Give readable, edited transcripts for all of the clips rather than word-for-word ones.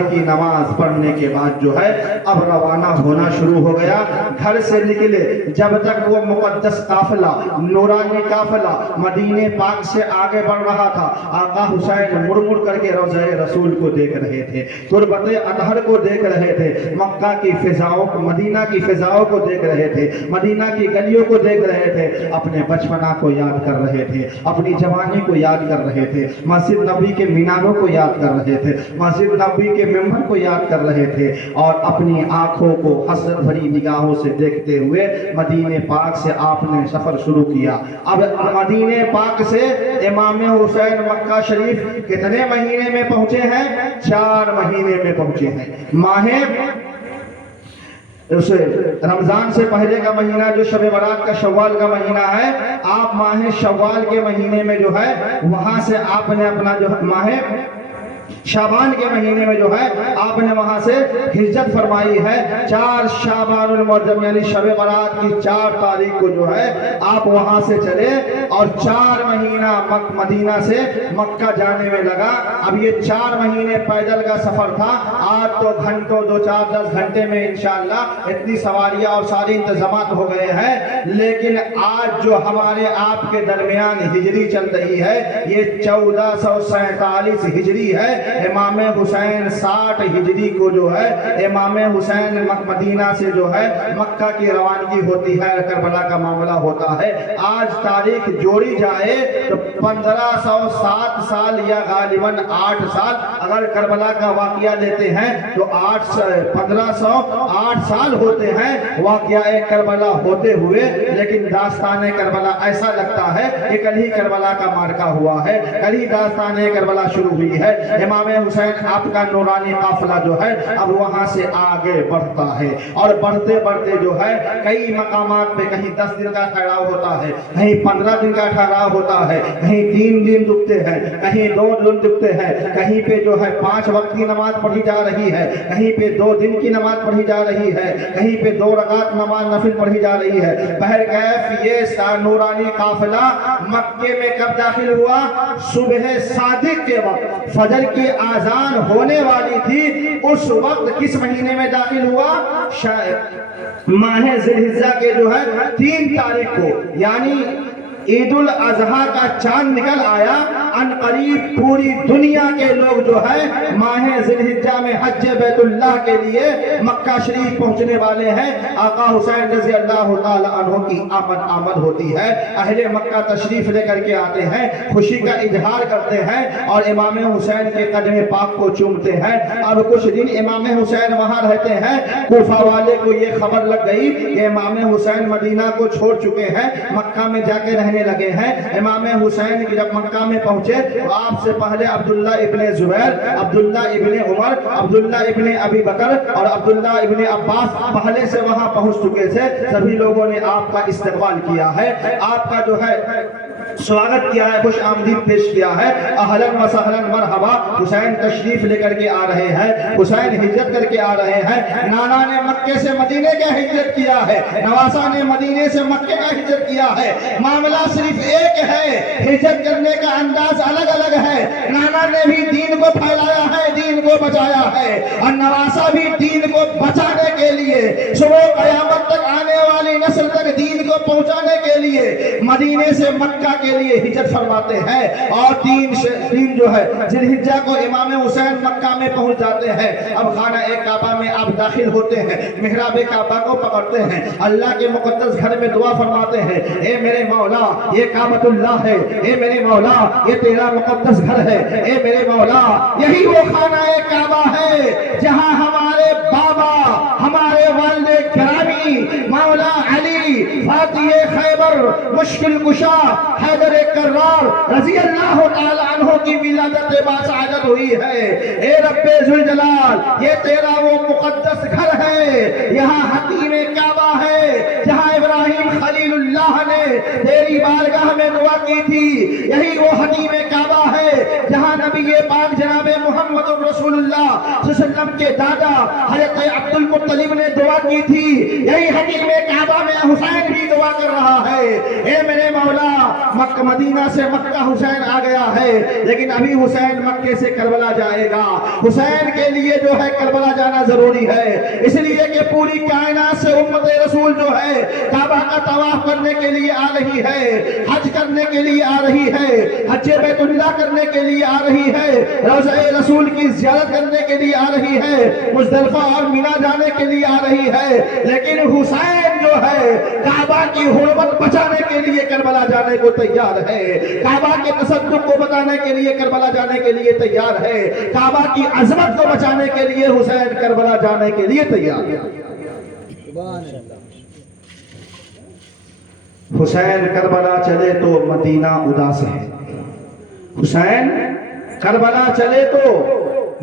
ظہر کی نماز پڑھنے کے بعد جو ہے اب روانہ ہونا شروع ہو گیا. گھر سے نکلے جب تک وہ مقدس قافلہ نورانی قافلہ مدینے پاک سے آگے بڑھ رہا تھا, آقا حسین مڑ مڑ کر کے روضہ رسول کو دیکھ رہے تھے, تربت اطہر کو دیکھ رہے تھے, مکہ کی فضاؤں کو, مدینہ کی فضاؤں کو دیکھ رہے تھے, مدینہ کی گلیوں کو دیکھ رہے تھے, اپنے بچپنا کو یاد کر رہے تھے, اپنی جوانی کو یاد کر رہے تھے, مسجد نبی کے میناروں کو یاد کر رہے تھے, مسجد نبی کے ممبر کو یاد کر رہے تھے, اور اپنی آنکھوں کو حسرت بھری نگاہوں سے دیکھتے ہوئے مدینے پاک سے آپ نے سفر شروع کیا. اب مدینے پاک سے امام حسین مکہ شریف کتنے مہینے میں پہنچے ہیں؟ 4 مہینے میں پہنچے ہیں. ماہ اسے رمضان سے پہلے کا مہینہ جو شب برات کا شوال کا مہینہ ہے, آپ ماہ شوال کے مہینے میں جو ہے وہاں سے آپ نے اپنا جو ماہ شعبان کے مہینے میں جو ہے آپ نے وہاں سے ہجرت فرمائی ہے. 4 شعبان المعظم یعنی شب برات کی 4 تاریخ کو جو ہے آپ وہاں سے چلے اور 4 مہینہ مدینہ سے مکہ جانے میں لگا. اب یہ 4 مہینے پیدل کا سفر تھا. آج تو گھنٹوں 2-4-10 گھنٹے میں انشاءاللہ اتنی سواریاں اور ساری انتظامات ہو گئے ہیں, لیکن آج جو ہمارے آپ کے درمیان ہجری چل رہی ہے یہ 1447 ہجری ہے. امام حسین 60 ہجری کو جو ہے امام حسین مدینہ سے جو ہے مکہ کی روانگی ہوتی ہے, کربلا کا معاملہ ہوتا ہے. آج تاریخ جوڑی جائے تو 1507 سال یا غالباً 8 سال, اگر کربلا کا واقعہ لیتے ہیں تو 1508 سال ہوتے ہیں واقعہ کربلا ہوتے ہوئے, لیکن داستان کربلا ایسا لگتا ہے کہ کل ہی کربلا کا مارکا ہوا ہے, کل ہی داستان کربلا شروع ہوئی ہے. امام حسین آپ کا نورانی قافلہ جو ہے اب وہاں سے آگے بڑھتا ہے, اور بڑھتے بڑھتے جو ہے کئی مقامات پہ کہیں 10 دن کا ٹھہراؤ ہوتا ہے, کہیں 15 دن کا ٹھہراؤ ہوتا ہے, کہیں 3 دن رکتے ہیں, کہیں 2 دن رکتے ہیں, کہیں پہ جو ہے 5 وقت کی نماز پڑھی جا رہی ہے, کہیں پہ 2 دن کی نماز پڑھی جا رہی ہے, کہیں پہ 2 رکعت نماز نفل پڑھی جا رہی ہے. بہرکیف یہ نورانی قافلہ مکے میں کب داخل ہوا؟ صبح صادق کے وقت, فجر کی آذان ہونے والی تھی, اس وقت کس مہینے میں داخل ہوا؟ ماہ ذی الحجہ کے جو ہے 3 تاریخ کو, یعنی عید الاضحیٰ کا چاند نکل آیا. ان قریب پوری دنیا کے لوگ جو ہے ماہ ذی الحجہ میں حج بیت اللہ کے لیے مکہ شریف پہنچنے والے ہیں. آقا حسین رضی اللہ تعالی عنہ کی آمد ہوتی ہے, اہل مکہ تشریف لے کر کے آتے ہیں, خوشی کا اظہار کرتے ہیں اور امام حسین کے قدم پاک کو چومتے ہیں. اب کچھ دن امام حسین وہاں رہتے ہیں. کوفہ والے کو یہ خبر لگ گئی کہ امام حسین مدینہ کو چھوڑ چکے ہیں, مکہ میں جا کے رہنے لگے ہیں. امام حسین جب مکہ میں پہنچے تو آپ سے پہلے عبداللہ ابن زبیر, عبداللہ ابن عمر, عبداللہ ابن ابی بکر اور عبداللہ ابن عباس پہلے سے وہاں پہنچ چکے تھے. سبھی لوگوں نے آپ کا استقبال کیا ہے, آپ کا جو ہے سواگت کیا ہے, خوش آمدید پیش کیا ہے. اہلاً و سہلاً مرحبا. حسین تشریف لے کر کے آ رہے ہیں, حسین ہجرت کر کے آ رہے ہیں. نانا نے مکے سے مدینے کا ہجرت کیا ہے, نواسا نے مدینے سے مکے کا ہجرت کیا ہے. معاملہ صرف ایک ہے, ہجرت کرنے کا انداز الگ الگ ہے. نانا نے بھی دین کو پھیلایا ہے, دین کو بچایا ہے, اور نواسا بھی دین کو بچانے کے لیے صبح قیامت تک آنے والی نسل تک دین کو پہنچانے کے لیے مدینے سے مکہ کے لیے ہجرت فرماتے ہیں. اور 3 جو ہے ذی الحجہ کو امام حسین مکہ میں پہنچ جاتے ہیں. اب خانہ کعبہ میں آپ داخل ہوتے ہیں, محراب کعبہ کو پکڑتے ہیں, اللہ کے مقدس گھر میں دعا فرماتے ہیں, اے میرے مولا یہ کعبۃ اللہ ہے, اے میرے مولا یہ تیرا مقدس گھر ہے, اے میرے مولا یہی وہ خانہ کعبہ ہے جہاں ہمارے بابا, ہمارے والد گرامی مولا علی فاتح خیبر, مشکل کشا حیدر کرار رضی اللہ تعالی عنہ کی ولادت باسعادت ہوئی ہے. اے رب ذوالجلال یہ تیرا وہ مقدس گھر ہے, یہاں حتیم کعبہ ہے جہاں ابراہیم خلیل اللہ نے تیری بارگاہ میں دعا کی تھی. یہی وہ حتیم کعبہ ہے جہاں نبی پاک جناب محمد رسول اللہ صلی اللہ علیہ وسلم کے دادا حضرت عبد المطلب نے دعا کی تھی. یہی حتیم کعبہ میں حسین بھی دعا کر رہا ہے. اے میرے مولا، مکہ مدینہ سے مکہ حسین آ گیا ہے، لیکن ابھی حسین مکے سے کربلا جائے گا. حسین کے لیے جو ہے کربلا جانا ضروری ہے، اس لیے کہ پوری کائنات سے امت رسول جو ہے کعبہ کا طواف کرنے کے لیے آ رہی ہے، حج کرنے کے لیے آ رہی ہے، حج بیت اللہ کرنے کے لیے آ رہی ہے، روضہ رسول کی زیارت کرنے کے لیے آ رہی ہے، مزدلفہ اور مینا جانے کے لیے آ رہی ہے. لیکن حسین جو ہے کعبہ کی حرمت بچانے کے لیے کربلا جانے کو تیار ہے، کعبہ کے تصدق کو بتانے کے لیے کربلا جانے کے لیے تیار ہے، کعبہ کی عظمت کو بچانے کے لیے حسین کربلا جانے کے لیے تیار ہے. حسین کربلا چلے تو مدینہ اداس ہے. حسین کربلا چلے تو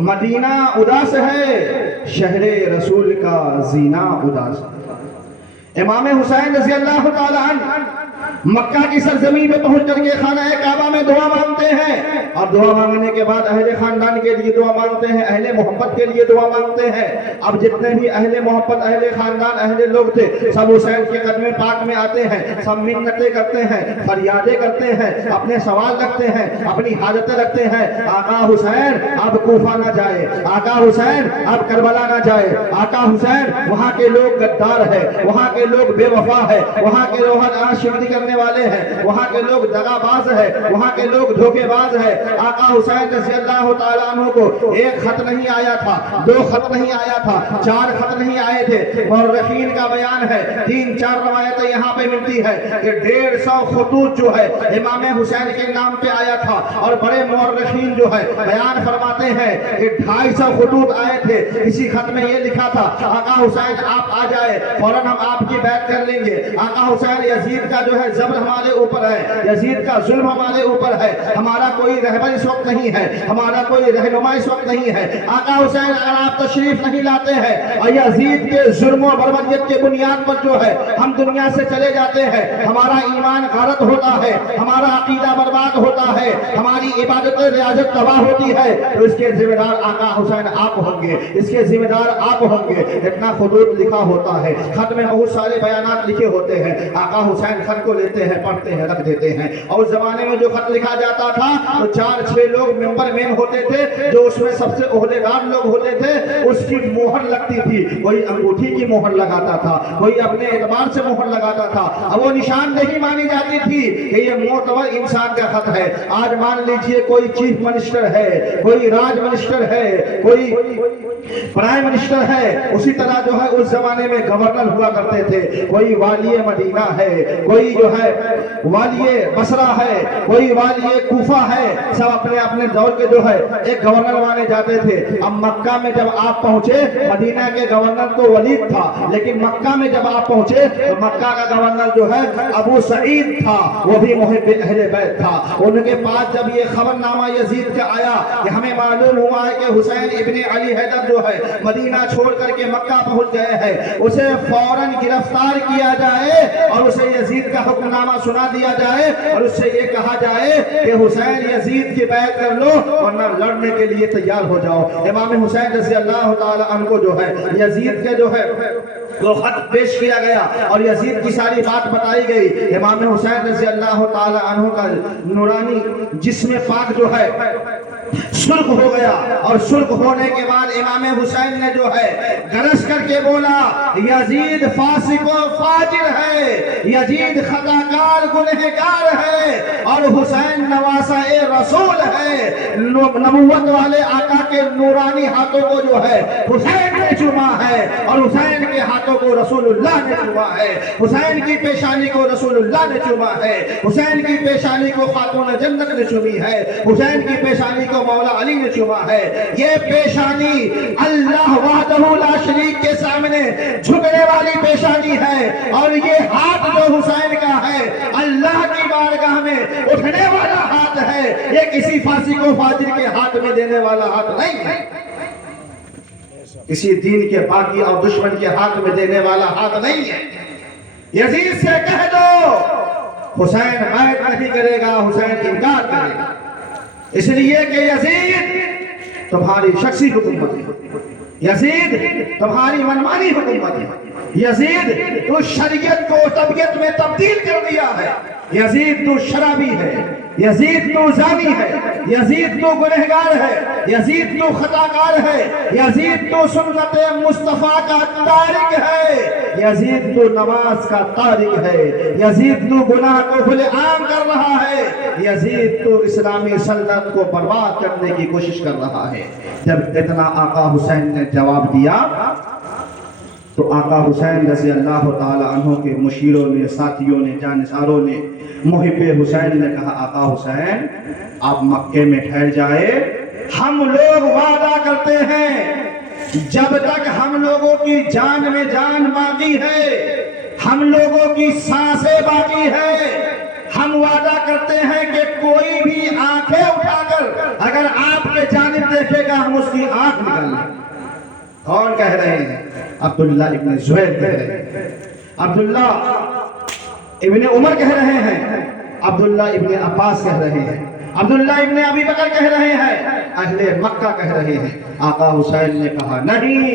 مدینہ اداس ہے، شہر رسول کا زینہ اداس ہے. امام حسین رضی اللہ تعالی عنہ مکہ کی سرزمین میں پہنچ کر کے خانہ کعبہ میں دعا مانگتے ہیں، اور دعا مانگنے کے بعد اہل خاندان کے لیے دعا مانگتے ہیں، اہل محبت کے لیے دعا مانگتے ہیں. اب جتنے بھی اہل محبت، اہل خاندان، اہل لوگ تھے، سب حسین کے قدم پاک میں آتے ہیں، سب منتیں کرتے ہیں، فریادیں کرتے ہیں، اپنے سوال رکھتے ہیں، اپنی حاجتیں رکھتے ہیں. آقا حسین اب کوفہ نہ جائے، آقا حسین اب کربلا نہ جائے، آقا حسین وہاں کے لوگ غدار ہے، وہاں کے لوگ بے وفا ہے، وہاں کے لوگ عاشقی کرنے والے ہیں، وہاں کے لوگ دغا باز ہے، وہاں کے لوگ دھوکے باز ہے. آقا حسین رضی اللہ تعالیٰ عنہ کو ایک خط نہیں آیا تھا، 2 خط نہیں آیا تھا، 4 خط نہیں آئے تھے. مورخین کا بیان ہے، 3-4 روایتیں یہاں پہ ملتی ہے کہ 150 خطوط جو ہے امام حسین کے نام پہ آیا تھا. اور بڑے مورخین جو ہے بیان فرماتے ہیں کہ 250 خطوط آئے تھے. اسی خط میں یہ لکھا تھا، آقا حسین آپ آ جائے، فوراً ہم آپ کی بیعت کر لیں گے. آقا حسین یزید کا جو ہے زبر ہمارے اوپر ہے، یزید کا ظلم ہمارے اوپر ہے، ہمارا کوئی رہبر اس وقت نہیں ہے، ہمارا کوئی رہنما اس وقت نہیں ہے. آقا حسین اگر آپ تشریف نہیں لاتے ہیں اور یزید کے ظلم و بربریت کے بنیاد پر جو ہے ہم دنیا سے چلے جاتے ہیں، ہمارا ایمان غارت ہوتا ہے، ہمارا عقیدہ برباد ہوتا ہے، ہماری عبادت ریاضت تباہ ہوتی ہے، تو اس کے ذمہ دار آقا حسین آپ ہوں گے، اس کے ذمہ دار آپ ہوں گے. اتنا خطوط لکھا ہوتا ہے، خط میں بہت سارے بیانات لکھے ہوتے ہیں. آقا حسین خط کو لیتے ہیں، پڑھتے ہیں، رکھ دیتے ہیں. اور اس زمانے میں جو خط لکھا جاتا تھا تو 4-6 لوگ ممبر مین ہوتے تھے، جو اس میں سب سے عہدیدار لوگ ہوتے تھے. اس کی مہر لگتی تھی، کوئی انگوٹھی کی مہر لگاتا تھا، کوئی اپنے اعتبار سے مہر لگاتا تھا. اب وہ نشاندہی مانی جاتی تھی کہ یہ معتبر انسان کا خط ہے. آج مان لیجئے کوئی چیف منسٹر ہے، کوئی راج منسٹر ہے، کوئی پرائم منسٹر ہے. اسی طرح جو ہے اس زمانے میں گورنر ہوا کرتے تھے. کوئی والی مدینہ ہے، کوئی جو ہے والی بصرہ ہے، کوئی والی کوفہ ہے. سب اپنے اپنے دور کے جو ہے ایک گورنر مانے جاتے تھے. اب مکہ میں جب آپ پہنچے، مدینہ کے گورنر تو ولید تھا، لیکن مکہ میں جب آپ پہنچے تو مکہ کا گورنر جو ہے ابو سعید تھا، وہ بھی محب اہل بیت تھا. ان کے پاس جب یہ خبر نامہ یزید کا آیا کہ ہمیں معلوم ہوا ہے کہ حسین ابن علی حیدر جو ہے مدینہ چھوڑ کر کے مکہ پہنچ گئے ہیں، اسے فوراً گرفتار کیا جائے اور اسے یزید کا حکم نامہ سنا دیا جائے اور اس سے یہ کہا جائے کہ حسین یزید کی بیعت کر لو ورنہ لڑنے کے لیے تیار ہو جاؤ. امام حسین رضی اللہ تعالی عنہ کو جو ہے یزید کے جو ہے وہ خط پیش کیا گیا اور یزید کی ساری بات بتائی گئی. امام حسین رضی اللہ تعالی عنہ کا نورانی جسم پاک جو ہے سرخ ہو گیا، اور سرخ ہونے کے بعد امام حسین نے جو ہے گرج کر کے بولا، یزید فاسق و فاجر ہے، یزید خطاکار گنہگار ہے، اور حسین نواسہ رسول ہے. نبوت والے آقا کے نورانی ہاتھوں کو جو ہے حسین نے چوما ہے، اور حسین کے ہاتھوں کو رسول اللہ نے چوما ہے. حسین کی پیشانی کو رسول اللہ نے چوما ہے، حسین کی پیشانی کو خاتون جنت نے چومی ہے، حسین کی پیشانی کو مولا علی نے چوما ہے. یہ پیشانی اللہ وحدہ لا شریک کے سامنے جھکنے والی پیشانی ہے، اور یہ ہاتھ جو حسین کا ہے اللہ کی بارگاہ میں اٹھنے والا ہاتھ ہے. یہ کسی فاسق و فاجر کے ہاتھ میں دینے والا ہاتھ نہیں ہے، کسی دین کے باغی اور دشمن کے ہاتھ میں دینے والا ہاتھ نہیں ہے. یزید سے کہہ دو حسین بیعت نہیں کرے گا، حسین انکار کرے گا، اس لیے کہ یزید تمہاری شخصی حکومت ہے، یزید تمہاری منمانی حکومت ہے، یزید تو شریعت کو طبیعت میں تبدیل کر دیا ہے، یزید تو شرابی ہے، یزید تو زانی ہے، یزید تو گنہگار ہے، یزید تو خطاکار ہے، یزید تو سنت مصطفیٰ کا تارک ہے، یزید تو نماز کا تارک ہے، یزید تو گناہ کو کھلے عام کر رہا ہے، یزید تو اسلامی سلطنت کو برباد کرنے کی کوشش کر رہا ہے۔ جب اتنا آقا حسین نے جواب دیا تو آقا حسین رضی اللہ تعالی عنہ کے مشیروں نے، ساتھیوں نے، جانثاروں نے، محب حسین نے کہا آقا حسین آپ مکے میں ٹھہر جائے، ہم لوگ وعدہ کرتے ہیں جب تک ہم لوگوں کی جان میں جان باقی ہے، ہم لوگوں کی سانسیں باقی ہے، ہم وعدہ کرتے ہیں کہ کوئی بھی آنکھیں اٹھا کر اگر آپ کے جانب دیکھے گا ہم اس کی آنکھ نکال لیں گے۔ کون کہہ رہے ہیں؟ عبداللہ ابن زبیر کہہ رہے ہیں، عبداللہ ابن عمر کہہ رہے ہیں، عبداللہ ابن عباس کہہ رہے ہیں، عبداللہ ابن ابی بکر کہہ رہے ہیں، اہل مکہ کہہ رہے ہیں۔ آقا حسین نے کہا نہیں،